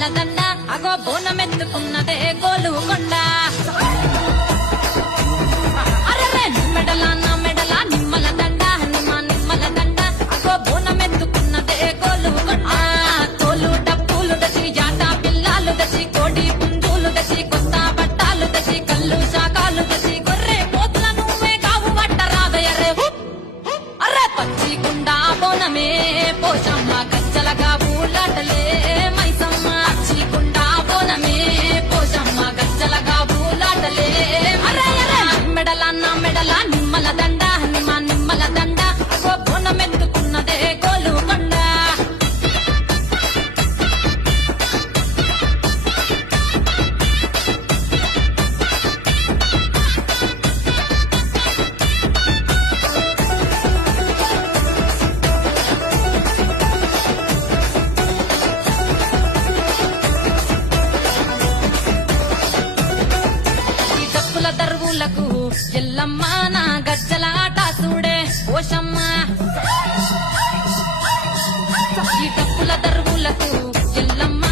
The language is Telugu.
నిమ్మల దండ అగో బోనమెత్తుకున్నదే గోలుకొండ అరే మెడల నా మెడల నిమ్మల దండ నిమ్మల దండ అగో బోనమెత్తుకున్నదే గోలుకొండ తోలు డప్పులు దచి జాట పిల్లాలు దచి కోడి పుంజులు దచి కొత్త బట్టాలు దచి కళ్ళు శాకాలు దచి గొర్రె పోతుల నువ్వే కావు వట్ట రాదయరే అరే పచ్చి గుండా బోనమే పోషమ్మ గజ్జలగా ఊలాటలే మైసమ్మ పచ్చి గుండా బోనమే పోషమ్మ గజ్జలగా ఊలాటలే అరే అరే మెడల నా మెడల నిమ్మల దండ నిమ్మల దండ అగో బోనమెత్తుకున్నదే గోలుకొండ ఈ డప్పుల దర్వులకు ఎల్లమ్మ నా గజ్జల